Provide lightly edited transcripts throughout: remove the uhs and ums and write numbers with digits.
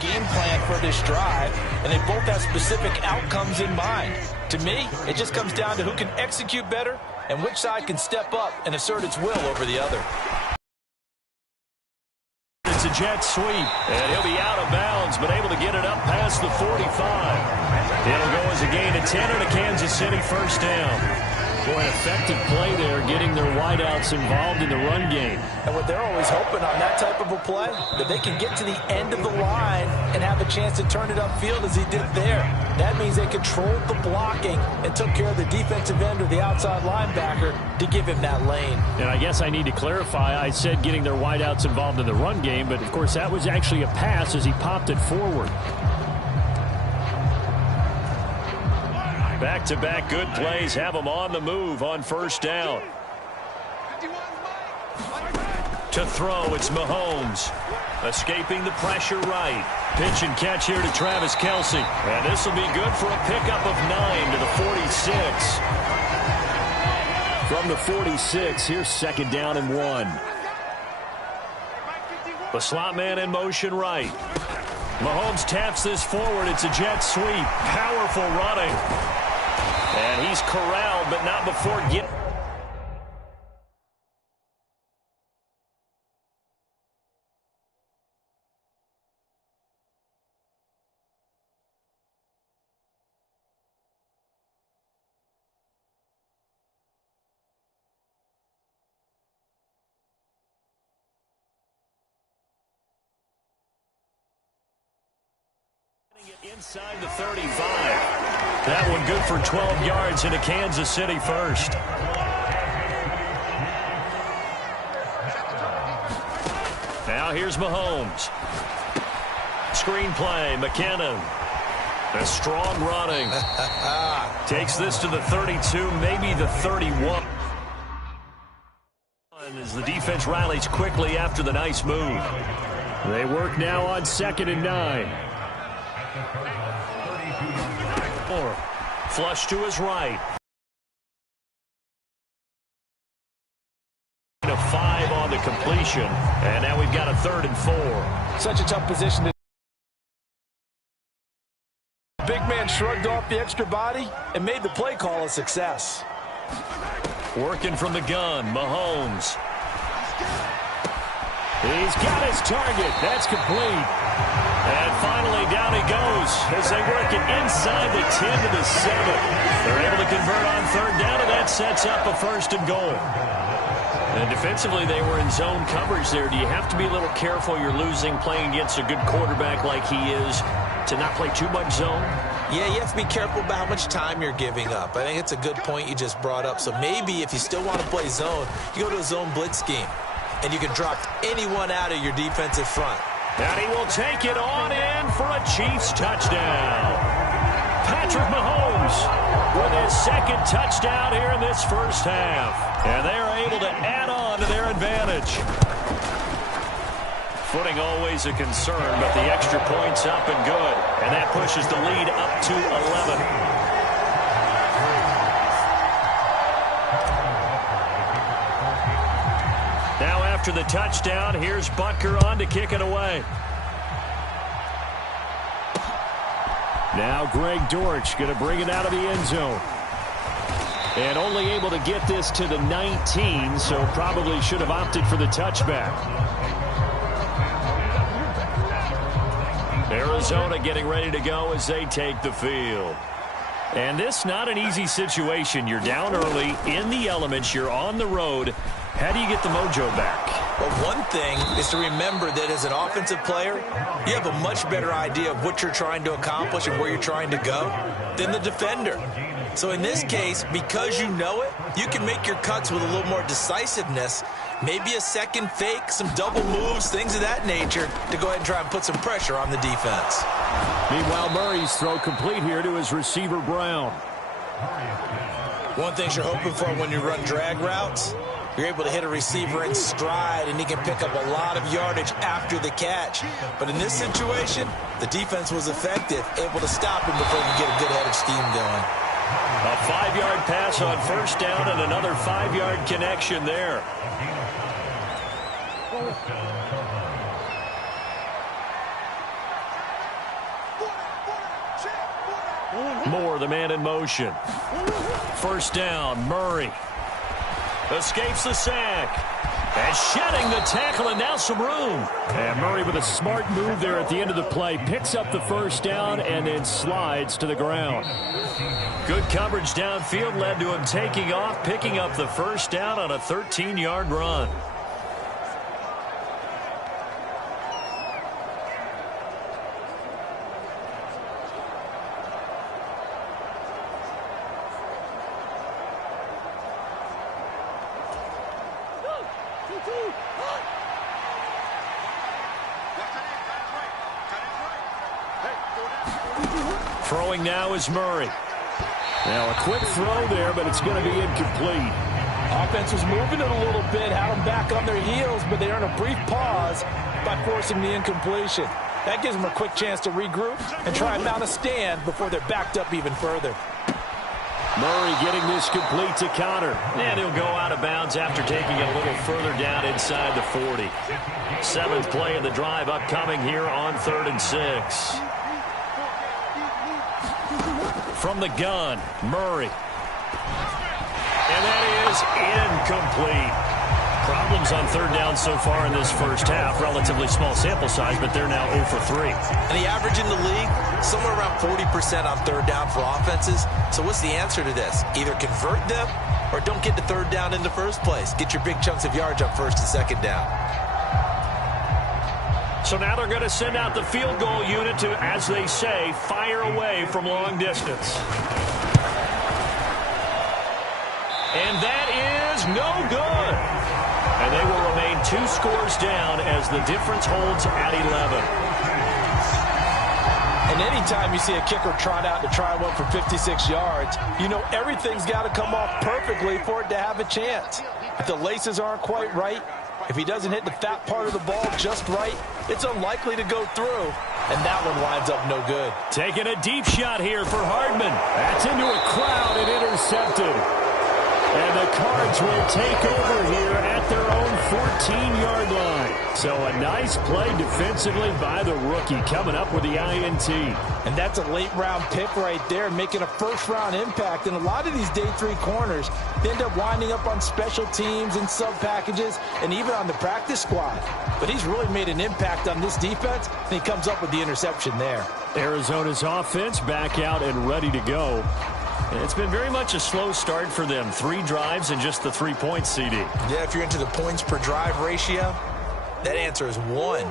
game plan for this drive, and they both have specific outcomes in mind. To me, it just comes down to who can execute better and which side can step up and assert its will over the other. It's a jet sweep, and he'll be out of bounds, but able to get it up past the 45. It'll go as a gain of 10 and a Kansas City first down. Boy, an effective play there, getting their wideouts involved in the run game. And what they're always hoping on that type of a play, that they can get to the end of the line and have a chance to turn it upfield as he did there. That means they controlled the blocking and took care of the defensive end or the outside linebacker to give him that lane. And I guess I need to clarify, I said getting their wideouts involved in the run game, but of course that was actually a pass as he popped it forward. Back-to-back good plays have them on the move on first down. To throw, it's Mahomes. Escaping the pressure right. Pitch and catch here to Travis Kelce. And this will be good for a pickup of 9 to the 46. From the 46, here's second down and 1. The slot man in motion right. Mahomes taps this forward. It's a jet sweep. Powerful running. And he's corralled, but not before getting... inside the 35. That one good for 12 yards into Kansas City first. Now here's Mahomes. Screen play, McKinnon. A strong running. Takes this to the 32, maybe the 31. As the defense rallies quickly after the nice move. They work now on 2nd and 9. Flush to his right. A 5 on the completion. And now we've got a 3rd and 4. Such a tough position to... Big man shrugged off the extra body and made the play call a success. Working from the gun, Mahomes. He's got his target. That's complete. And finally, down he goes as they work it inside the 10 to the 7. They're able to convert on 3rd down, and that sets up a 1st and goal. And defensively, they were in zone coverage there. Do you have to be a little careful? You're losing playing against a good quarterback like he is to not play too much zone? Yeah, you have to be careful about how much time you're giving up. I think it's a good point you just brought up. So maybe if you still want to play zone, you go to a zone blitz scheme. And you can drop anyone out of your defensive front. And he will take it on in for a Chiefs touchdown. Patrick Mahomes with his 2nd touchdown here in this first half. And they're able to add on to their advantage. Footing always a concern, but the extra point's up and good. And that pushes the lead up to 11. After the touchdown, here's Butker on to kick it away. Now Greg Dortch going to bring it out of the end zone. And only able to get this to the 19, so probably should have opted for the touchback. Arizona getting ready to go as they take the field. And this not an easy situation. You're down early, in the elements, you're on the road. How do you get the mojo back? Well, one thing is to remember that as an offensive player, you have a much better idea of what you're trying to accomplish and where you're trying to go than the defender. So in this case, because you know it, you can make your cuts with a little more decisiveness, maybe a second fake, some double moves, things of that nature, to go ahead and try and put some pressure on the defense. Meanwhile, Murray's throw complete here to his receiver, Brown. One thing you're hoping for when you run drag routes, you're able to hit a receiver in stride, and he can pick up a lot of yardage after the catch. But in this situation, the defense was effective, able to stop him before he could get a good head of steam going. A 5-yard pass on first down and another 5-yard connection there. Moore, the man in motion. First down, Murray. Escapes the sack. And shedding the tackle, and now some room. And Murray with a smart move there at the end of the play. Picks up the first down and then slides to the ground. Good coverage downfield led to him taking off, picking up the first down on a 13-yard run. Throwing now is Murray. Now a quick throw there, but it's going to be incomplete. Offense was moving it a little bit, had them back on their heels, but they earned a brief pause by forcing the incompletion. That gives them a quick chance to regroup and try and mount a stand before they're backed up even further. Murray getting this complete to Connor. And he'll go out of bounds after taking it a little further down inside the 40. Seventh play of the drive upcoming here on 3rd and 6. From the gun, Murray. And that is incomplete. Problems on 3rd down so far in this first half. Relatively small sample size, but they're now 0 for 3. And the average in the league, somewhere around 40% on 3rd down for offenses. So what's the answer to this? Either convert them or don't get to 3rd down in the first place. Get your big chunks of yards on 1st and 2nd down. So now they're going to send out the field goal unit to, as they say, fire away from long distance. And that is no good. And they will remain 2 scores down as the difference holds at 11. And anytime you see a kicker trot out to try one for 56 yards, you know everything's got to come off perfectly for it to have a chance. If the laces aren't quite right, if he doesn't hit the fat part of the ball just right, it's unlikely to go through, and that one winds up no good. Taking a deep shot here for Hardman. That's into a crowd and intercepted. And the Cards will take over here at their own 14-yard line. So a nice play defensively by the rookie, coming up with the INT. And that's a late-round pick right there, making a first-round impact. And a lot of these day 3 corners, they end up winding up on special teams and sub-packages and even on the practice squad. But he's really made an impact on this defense, and he comes up with the interception there. Arizona's offense back out and ready to go. It's been very much a slow start for them. 3 drives and just the 3 points, CD. Yeah, if you're into the points per drive ratio, that answer is 1.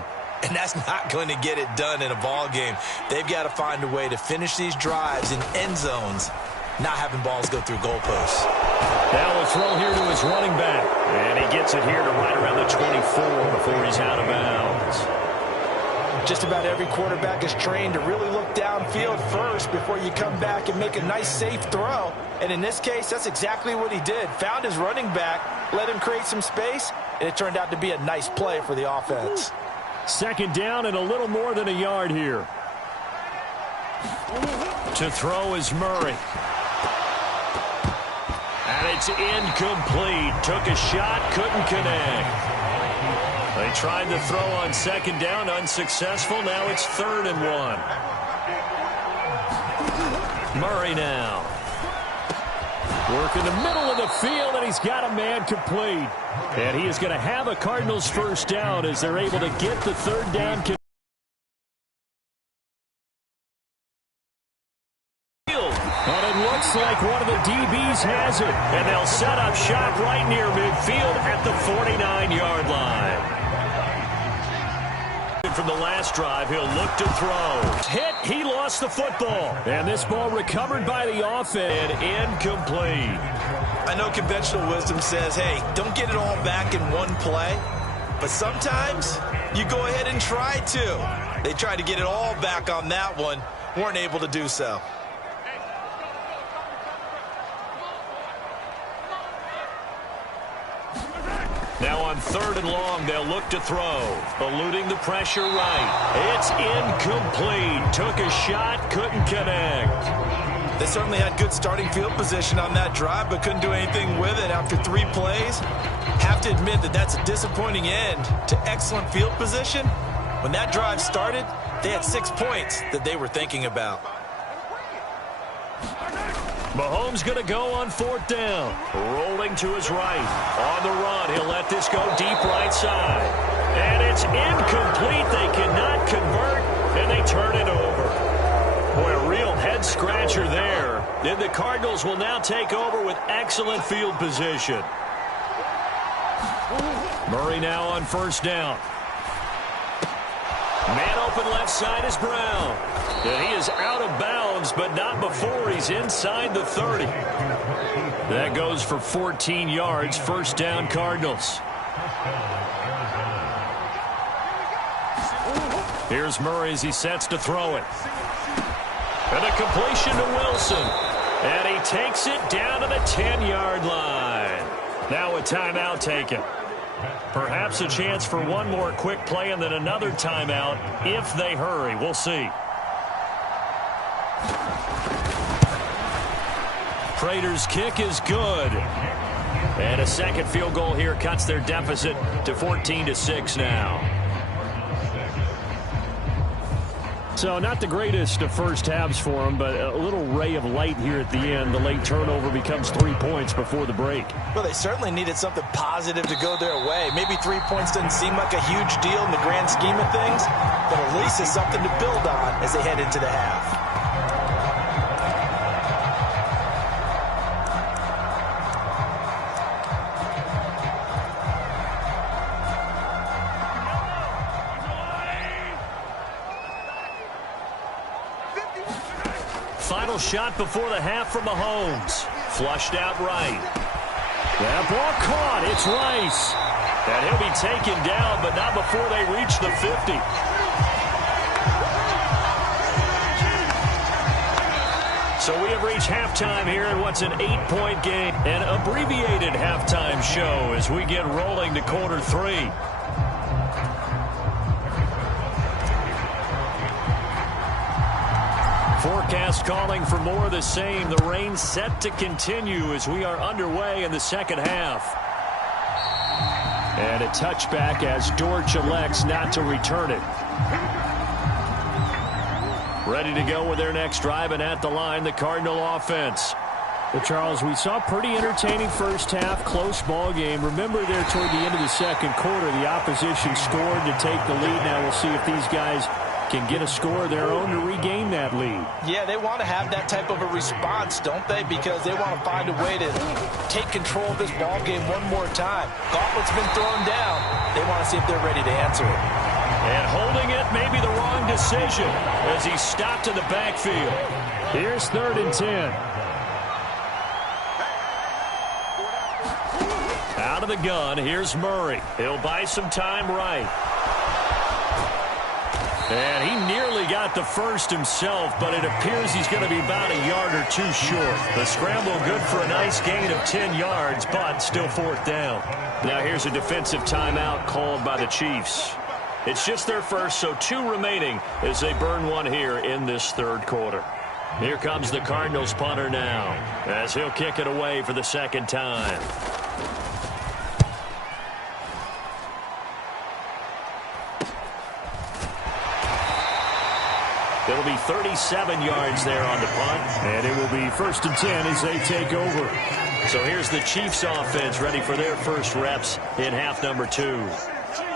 And that's not going to get it done in a ball game. They've got to find a way to finish these drives in end zones, not having balls go through goalposts. Now a throw here to his running back. And he gets it here to right around the 24 before he's out of bounds. Just about every quarterback is trained to really look downfield first before you come back and make a nice, safe throw. And in this case, that's exactly what he did. Found his running back, let him create some space, and it turned out to be a nice play for the offense. 2nd down and a little more than a yard here. To throw is Murray. And it's incomplete. Took a shot, couldn't connect. They tried to throw on 2nd down, unsuccessful. Now it's 3rd and 1. Murray now. Work in the middle of the field, and he's got a man complete. And he is going to have a Cardinals first down as they're able to get the 3rd down. And it looks like one of the DBs has it. And they'll set up shop right near midfield at the 49-yard line. From the last drive, he'll look to throw. Hit, he lost the football. And this ball recovered by the offense and incomplete. I know conventional wisdom says, hey, don't get it all back in one play. But sometimes you go ahead and try to. They tried to get it all back on that one. Weren't able to do so. Now on 3rd and long, they'll look to throw. Eluding the pressure right. It's incomplete. Took a shot, couldn't connect. They certainly had good starting field position on that drive, but couldn't do anything with it after 3 plays. Have to admit that that's a disappointing end to excellent field position. When that drive started, they had 6 points that they were thinking about. Mahomes going to go on 4th down. Rolling to his right. On the run, he'll let this go deep right side. And it's incomplete. They cannot convert, and they turn it over. Boy, a real head-scratcher there. Then the Cardinals will now take over with excellent field position. Murray now on 1st down. Man open left side is Brown. And he is out of bounds, but not before he's inside the 30. That goes for 14 yards. 1st down, Cardinals. Here's Murray as he sets to throw it. And a completion to Wilson. And he takes it down to the 10-yard line. Now a timeout taken. Perhaps a chance for one more quick play and then another timeout if they hurry. We'll see. Prater's kick is good. And a second field goal here cuts their deficit to 14-6 now. So not the greatest of first halves for them, but a little ray of light here at the end. The late turnover becomes 3 points before the break. Well, they certainly needed something positive to go their way. Maybe 3 points doesn't seem like a huge deal in the grand scheme of things, but at least it's something to build on as they head into the half. Final shot before the half from Mahomes. Flushed out right. That ball caught. It's Rice. And he'll be taken down, but not before they reach the 50. So we have reached halftime here in what's an 8-point game. An abbreviated halftime show as we get rolling to quarter 3. Forecast calling for more of the same. The rain set to continue as we are underway in the second half. And a touchback as Dortch elects not to return it. Ready to go with their next drive, and at the line, the Cardinal offense. Well, Charles, we saw pretty entertaining first half, close ball game. Remember there toward the end of the second quarter, the opposition scored to take the lead. Now we'll see if these guys can get a score of their own to regain that lead. Yeah, they want to have that type of a response, don't they? Because they want to find a way to take control of this ball game one more time. Gauntlet's been thrown down. They want to see if they're ready to answer it. And holding it may be the wrong decision as he stopped in the backfield. Here's 3rd and 10. Out of the gun, here's Murray. He'll buy some time right. And he nearly got the first himself, but it appears he's going to be about a yard or two short. The scramble good for a nice gain of 10 yards, but still 4th down. Now here's a defensive timeout called by the Chiefs. It's just their first, so 2 remaining as they burn one here in this 3rd quarter. Here comes the Cardinals punter now as he'll kick it away for the 2nd time. It'll be 37 yards there on the punt. And it will be 1st and 10 as they take over. So here's the Chiefs offense ready for their first reps in half number 2.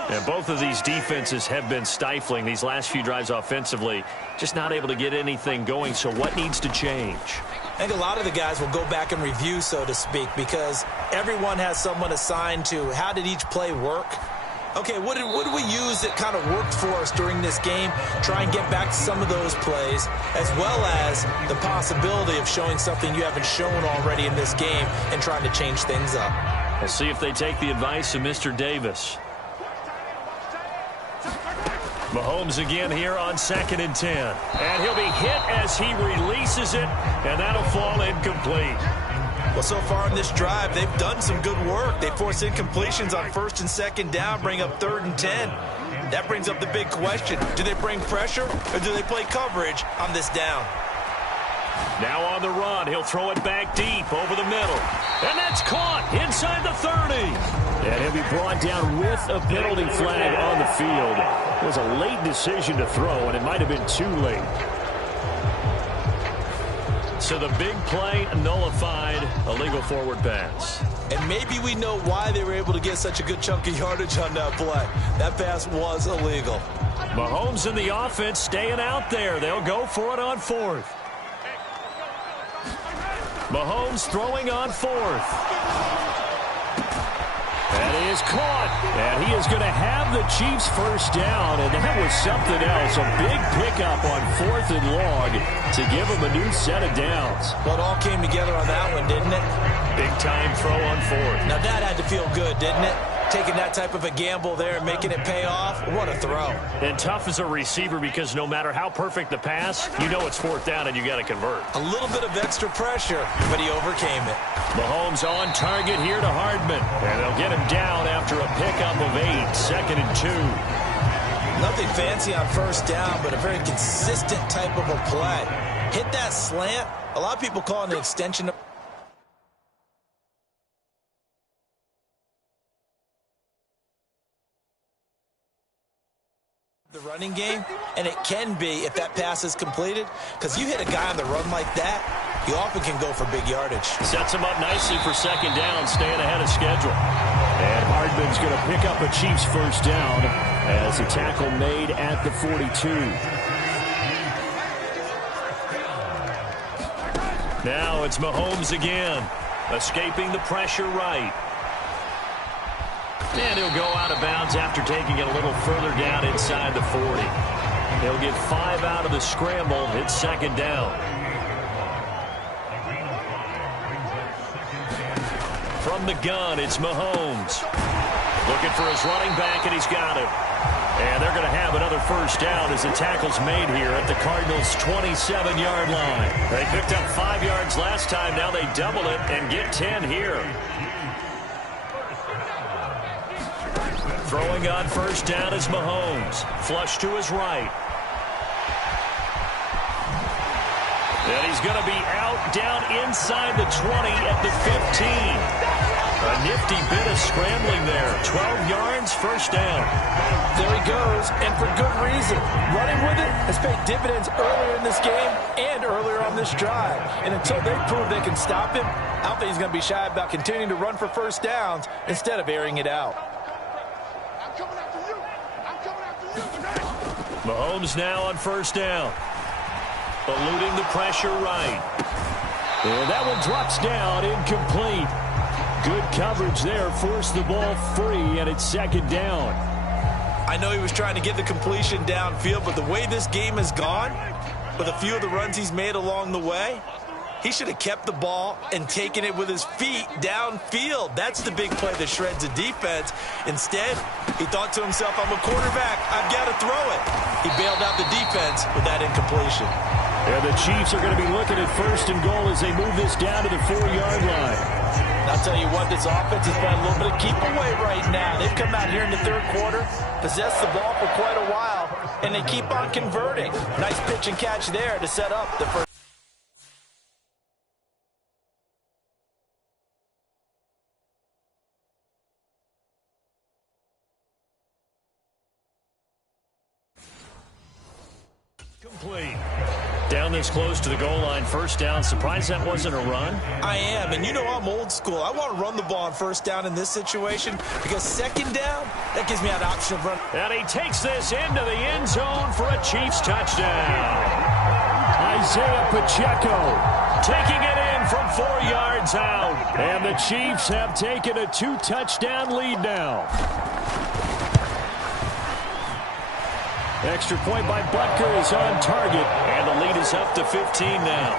And both of these defenses have been stifling these last few drives offensively. Just not able to get anything going. So what needs to change? I think a lot of the guys will go back and review, so to speak, because everyone has someone assigned to how did each play work. Okay, what did we use that kind of worked for us during this game? Try and get back to some of those plays, as well as the possibility of showing something you haven't shown already in this game and trying to change things up. We'll see if they take the advice of Mr. Davis. Mahomes again here on 2nd and 10. And he'll be hit as he releases it, and that'll fall incomplete. Well, so far in this drive, they've done some good work. They force incompletions on 1st and 2nd down, bring up 3rd and 10. That brings up the big question. Do they bring pressure or do they play coverage on this down? Now on the run, he'll throw it back deep over the middle. And that's caught inside the 30. And he'll be brought down with a penalty flag on the field. It was a late decision to throw, and it might have been too late. So the big play nullified, illegal forward pass. And maybe we know why they were able to get such a good chunk of yardage on that play. That pass was illegal. Mahomes and the offense staying out there. They'll go for it on fourth. Mahomes throwing on fourth. That is caught. And he is going to have the Chiefs first down. And that was something else. A big pickup on 4th and long to give them a new set of downs. Well, it all came together on that one, didn't it? Big time throw on 4th. Now that had to feel good, didn't it? Taking that type of a gamble there and making it pay off. What a throw. And tough as a receiver because no matter how perfect the pass, you know it's 4th down and you got to convert. A little bit of extra pressure, but he overcame it. Mahomes on target here to Hardman. And they'll get him down after a pickup of 8, 2nd and 2. Nothing fancy on first down, but a very consistent type of a play. Hit that slant. A lot of people call it an extension of the running game, and it can be if that pass is completed, because you hit a guy on the run like that, you often can go for big yardage. Sets him up nicely for 2nd down, staying ahead of schedule. And Hardman's going to pick up a Chiefs first down as a tackle made at the 42. Now it's Mahomes again, escaping the pressure right. And he'll go out of bounds after taking it a little further down inside the 40. He'll get 5 out of the scramble. It's 2nd down. From the gun, it's Mahomes. Looking for his running back, and he's got him. And they're going to have another first down as the tackle's made here at the Cardinals' 27-yard line. They picked up 5 yards last time. Now they double it and get 10 here. Throwing on first down is Mahomes. Flush to his right. And he's going to be out down inside the 20 at the 15. A nifty bit of scrambling there. 12 yards, first down. There he goes, and for good reason. Running with it has paid dividends earlier in this game and earlier on this drive. And until they prove they can stop him, I don't think he's going to be shy about continuing to run for first downs instead of airing it out. Mahomes now on first down. Eluding the pressure right. And that one drops down, incomplete. Good coverage there, forced the ball free, and it's 2nd down. I know he was trying to get the completion downfield, but the way this game has gone, with a few of the runs he's made along the way, he should have kept the ball and taken it with his feet downfield. That's the big play that shreds the defense. Instead, he thought to himself, I'm a quarterback, I've got to throw it. He bailed out the defense with that incompletion. And the Chiefs are going to be looking at 1st and goal as they move this down to the 4-yard line. I'll tell you what, this offense is playing a little bit of keep away right now. They've come out here in the 3rd quarter, possessed the ball for quite a while, and they keep on converting. Nice pitch and catch there to set up the first. Complete. Down this close to the goal line, first down. Surprised that wasn't a run? I am, and you know I'm old school. I want to run the ball on first down in this situation because 2nd down, that gives me an option of running. And he takes this into the end zone for a Chiefs touchdown. Isaiah Pacheco taking it in from 4 yards out. And the Chiefs have taken a 2-touchdown lead now. Extra point by Butker is on target. And the lead is up to 15 now.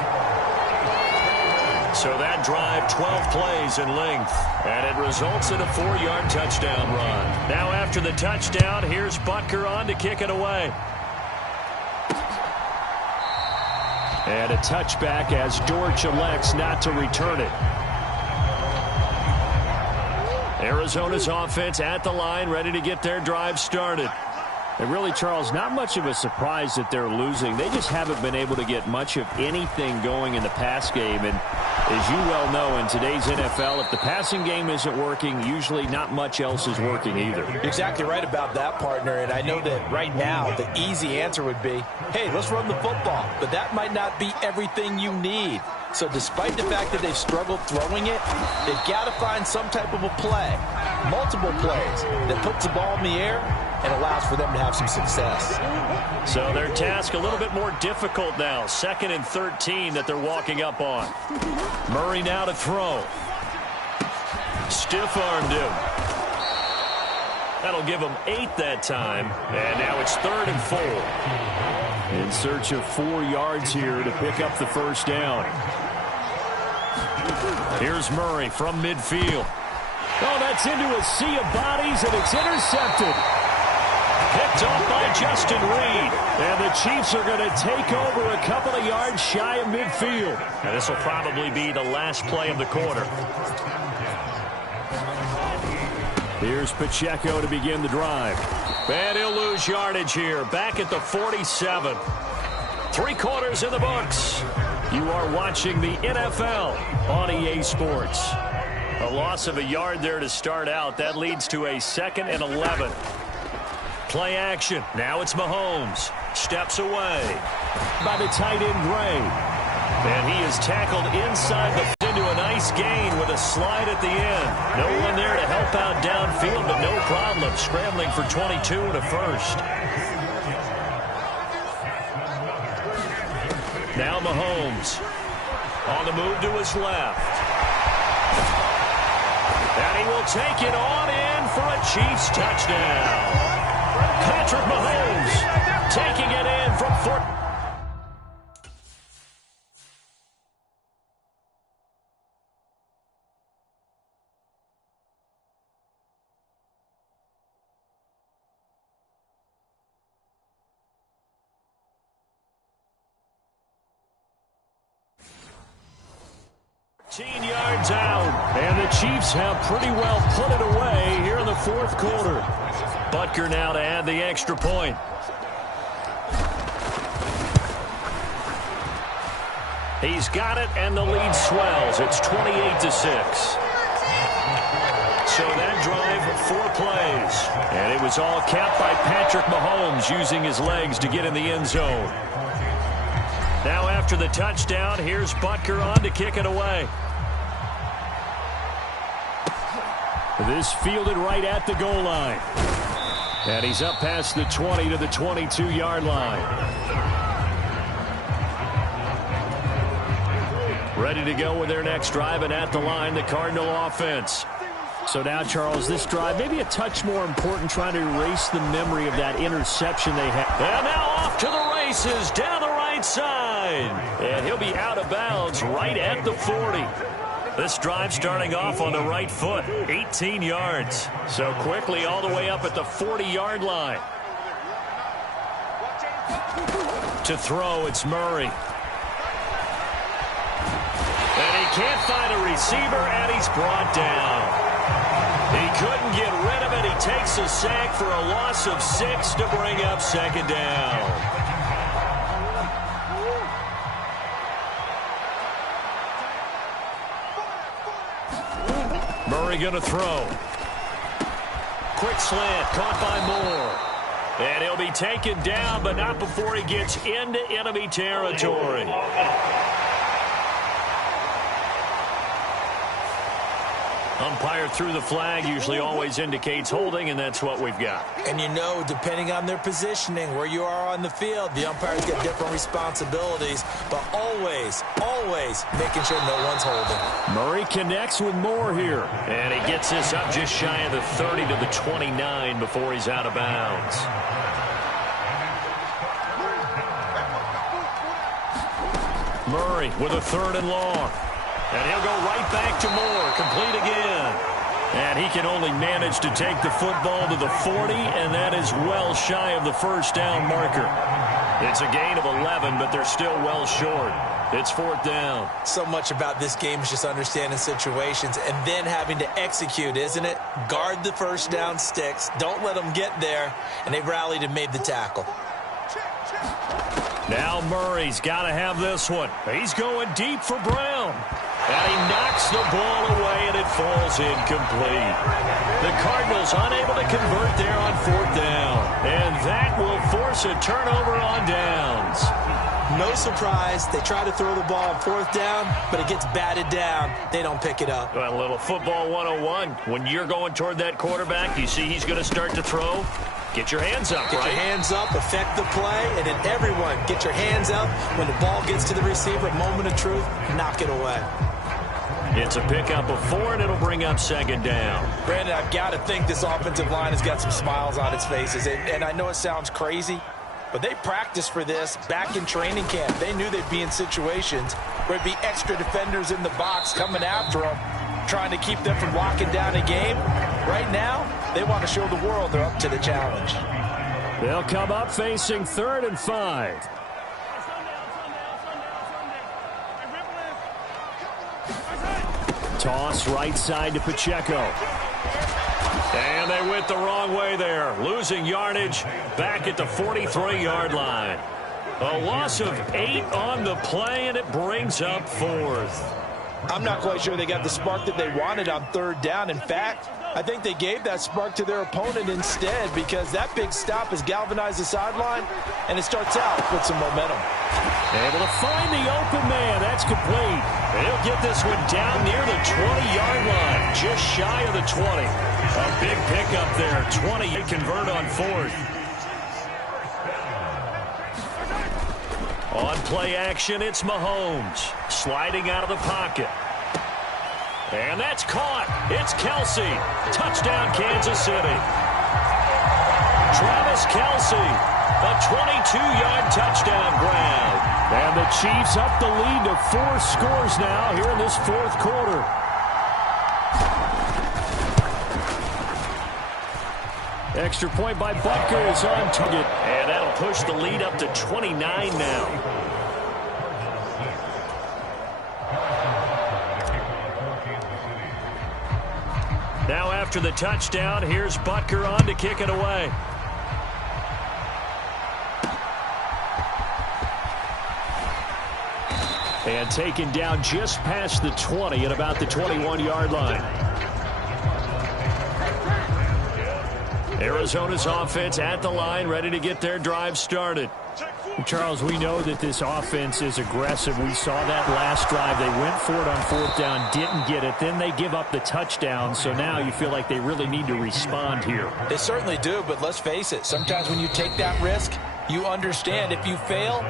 So that drive, 12 plays in length. And it results in a 4-yard touchdown run. Now after the touchdown, here's Butker on to kick it away. And a touchback as Dortch elects not to return it. Arizona's offense at the line, ready to get their drive started. And really, Charles, not much of a surprise that they're losing. They just haven't been able to get much of anything going in the pass game. And As you well know, in today's NFL, if the passing game isn't working, usually not much else is working either. You're exactly right about that, partner. And I know that right now the easy answer would be, hey, let's run the football. But that might not be everything you need. So despite the fact that they've struggled throwing it, they've got to find some type of a play, multiple plays, that puts the ball in the air and allows for them to have some success. So their task a little bit more difficult now. 2nd and 13 that they're walking up on. Murray now to throw. Stiff-armed him. That'll give him 8 that time. And now it's 3rd and 4. In search of 4 yards here to pick up the first down. Here's Murray from midfield. Oh, that's into a sea of bodies, and it's intercepted. Picked off by Justin Reed. And the Chiefs are going to take over a couple of yards shy of midfield. And this will probably be the last play of the quarter. Here's Pacheco to begin the drive. And he'll lose yardage here. Back at the 47. 3 quarters in the books. You are watching the NFL on EA Sports. A loss of a yard there to start out. That leads to a 2nd and 11. Play action. Now it's Mahomes. Steps away. By the tight end, Gray. And he is tackled inside the into a nice gain with a slide at the end. No one there to help out downfield, but no problem. Scrambling for 22 and a first. Now Mahomes. On the move to his left. And he will take it on in for a Chiefs touchdown. Patrick Mahomes taking it in from 4. Yards out. And the Chiefs have pretty well put it away here in the 4th quarter. Butker now to add the extra point. He's got it, and the lead swells. It's 28-6. So that drive, 4 plays. And it was all capped by Patrick Mahomes using his legs to get in the end zone. Now after the touchdown, here's Butker on to kick it away. This fielded right at the goal line. And he's up past the 20 to the 22-yard line. Ready to go with their next drive, and at the line, the Cardinal offense. So now, Charles, this drive maybe a touch more important, trying to erase the memory of that interception they had. And now off to the races, down the right side. And he'll be out of bounds right at the 40. This drive starting off on the right foot, 18 yards. So quickly all the way up at the 40-yard line. To throw, it's Murray. And he can't find a receiver, and he's brought down. He couldn't get rid of it. He takes a sack for a loss of 6 to bring up 2nd down. Murray going to throw. Quick slant, caught by Moore. And he'll be taken down, but not before he gets into enemy territory. Umpire threw the flag, usually always indicates holding, and that's what we've got. And you know, depending on their positioning, where you are on the field, the umpires get different responsibilities, but always, always making sure no one's holding. Murray connects with Moore here. And he gets this up just shy of the 30 to the 29 before he's out of bounds. Murray with a 3rd and long. And he'll go right back to Moore, complete again. And he can only manage to take the football to the 40, and that is well shy of the first down marker. It's a gain of 11, but they're still well short. It's 4th down. So much about this game is just understanding situations and then having to execute, isn't it? Guard the first down sticks. Don't let them get there. And they rallied and made the tackle. Now Murray's got to have this one. He's going deep for Brown. And he knocks the ball away, and it falls incomplete. The Cardinals unable to convert there on 4th down. And that will force a turnover on downs. No surprise. They try to throw the ball on 4th down, but it gets batted down. They don't pick it up. Well, a little football 101. When you're going toward that quarterback, you see he's going to start to throw. Get your hands up, Get right? your hands up, affect the play, and then everyone get your hands up. When the ball gets to the receiver, moment of truth, knock it away. It's a pickup of 4, and it'll bring up 2nd down. Brandon, I've got to think this offensive line has got some smiles on its faces. And I know it sounds crazy, but they practiced for this back in training camp. They knew they'd be in situations where it'd be extra defenders in the box coming after them, trying to keep them from locking down a game. Right now, they want to show the world they're up to the challenge. They'll come up facing 3rd and 5. Toss right side to Pacheco. And they went the wrong way there, losing yardage back at the 43-yard line. A loss of 8 on the play, and it brings up 4th. I'm not quite sure they got the spark that they wanted on 3rd down. In fact, I think they gave that spark to their opponent instead, because that big stop has galvanized the sideline, and it starts out with some momentum. Able to find the open man. That's complete. And he'll get this one down near the 20-yard line, just shy of the 20. A big pickup there, 20. They convert on 4th. On play action, it's Mahomes sliding out of the pocket. And that's caught. It's Kelsey. Touchdown, Kansas City. Travis Kelsey, a 22-yard touchdown grab. And the Chiefs up the lead to 4 scores now here in this 4th quarter. Extra point by Butker is on target. And that'll push the lead up to 29 now. Now after the touchdown, here's Butker on to kick it away. And taken down just past the 20 at about the 21-yard line. Arizona's offense at the line, ready to get their drive started. Charles, we know that this offense is aggressive. We saw that last drive. They went for it on 4th down, didn't get it. Then they give up the touchdown. So now you feel like they really need to respond here. They certainly do, but let's face it. Sometimes when you take that risk, you understand if you fail,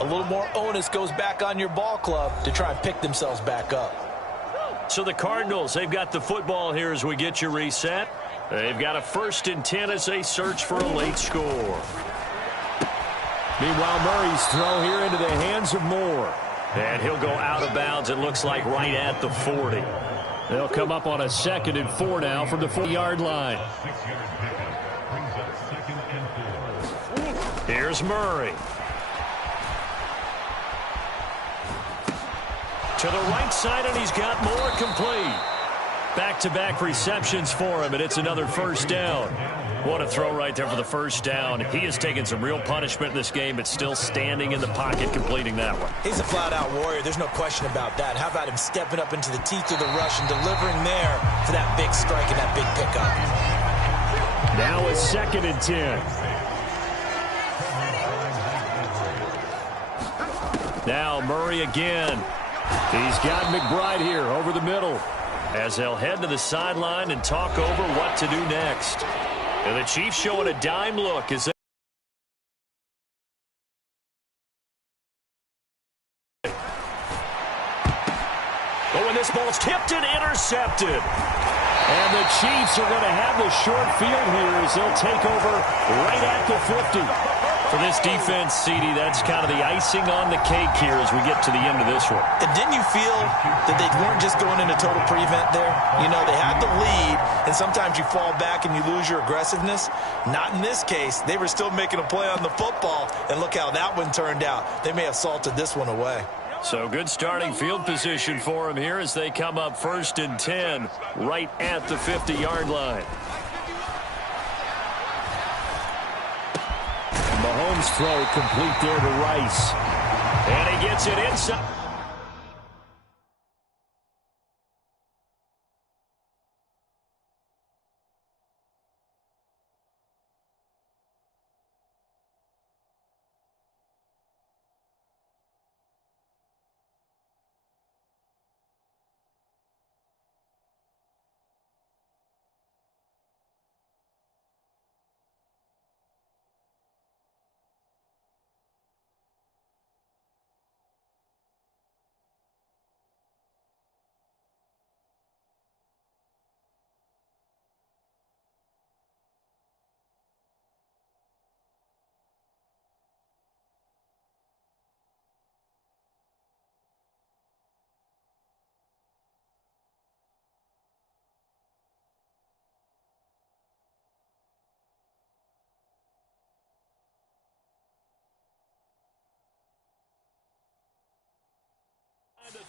a little more onus goes back on your ball club to try and pick themselves back up. So the Cardinals, they've got the football here as we get you reset. They've got a 1st and 10 as they search for a late score. Meanwhile, Murray's throw here into the hands of Moore. And he'll go out of bounds, it looks like, right at the 40. They'll come up on a 2nd and 4 now from the 40-yard line. Here's Murray. To the right side, and he's got Moore complete. Back-to-back receptions for him, and it's another 1st down. What a throw right there for the 1st down. He has taken some real punishment in this game, but still standing in the pocket, completing that one. He's a flat-out warrior. There's no question about that. How about him stepping up into the teeth of the rush and delivering there for that big strike and that big pickup? Now a 2nd and 10. Now Murray again. He's got McBride here over the middle. As they'll head to the sideline and talk over what to do next. And the Chiefs showing a dime look as they... Oh, and this ball's tipped and intercepted. And the Chiefs are going to have the short field here as they'll take over right at the 50. For this defense, CD, that's kind of the icing on the cake here as we get to the end of this one. And didn't you feel that they weren't just going into total prevent there? You know, they had the lead, and sometimes you fall back and you lose your aggressiveness. Not in this case. They were still making a play on the football, and look how that one turned out. They may have salted this one away. So good starting field position for them here as they come up 1st and 10 right at the 50-yard line. Mahomes' throw complete there to Rice. And he gets it inside.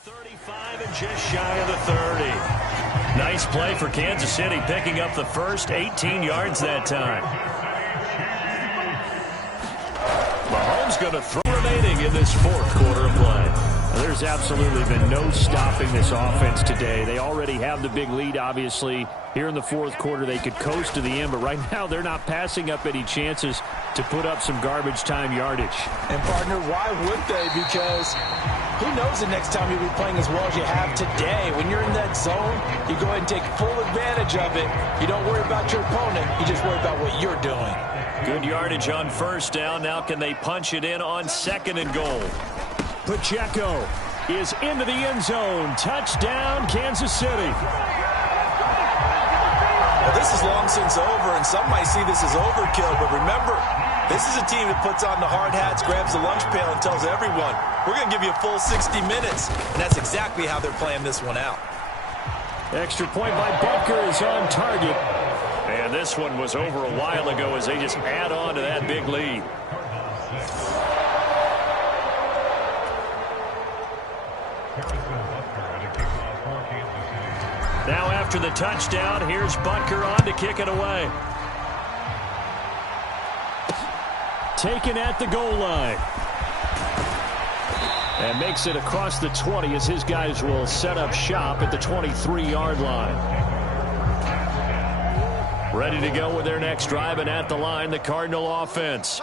35 and just shy of the 30. Nice play for Kansas City, picking up the first 18 yards that time. Mahomes going to throw remaining in this fourth quarter of play. There's absolutely been no stopping this offense today. They already have the big lead, obviously. Here in the fourth quarter, they could coast to the end, but right now they're not passing up any chances to put up some garbage time yardage. And, partner, why would they? Because who knows the next time you'll be playing as well as you have today. When you're in that zone, you go ahead and take full advantage of it. You don't worry about your opponent. You just worry about what you're doing. Good yardage on first down. Now can they punch it in on second and goal? Pacheco is into the end zone. Touchdown, Kansas City. Well, this is long since over, and some might see this as overkill, but remember, this is a team that puts on the hard hats, grabs the lunch pail, and tells everyone, we're going to give you a full 60 minutes, and that's exactly how they're playing this one out. Extra point by Butker is on target. And this one was over a while ago as they just add on to that big lead. Now after the touchdown, here's Butker on to kick it away. Taken at the goal line. And makes it across the 20 as his guys will set up shop at the 23-yard line. Ready to go with their next drive, and at the line, the Cardinal offense.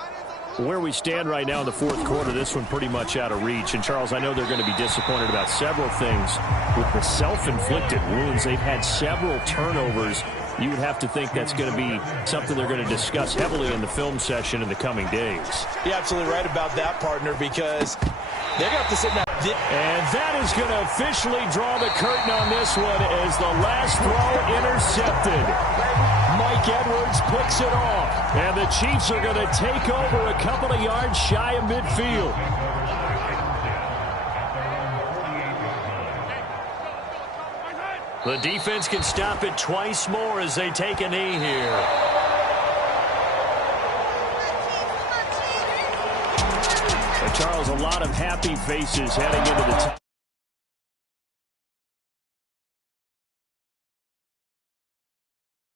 Where we stand right now in the fourth quarter, this one pretty much out of reach. And, Charles, I know they're going to be disappointed about several things. With the self-inflicted wounds, they've had several turnovers. You would have to think that's going to be something they're going to discuss heavily in the film session in the coming days. You're absolutely right about that, partner, because they're going to have to sit down. And that is going to officially draw the curtain on this one as the last throw intercepted. Mike Edwards picks it off. And the Chiefs are going to take over a couple of yards shy of midfield. The defense can stop it twice more as they take a knee here. And Charles, a lot of happy faces heading into the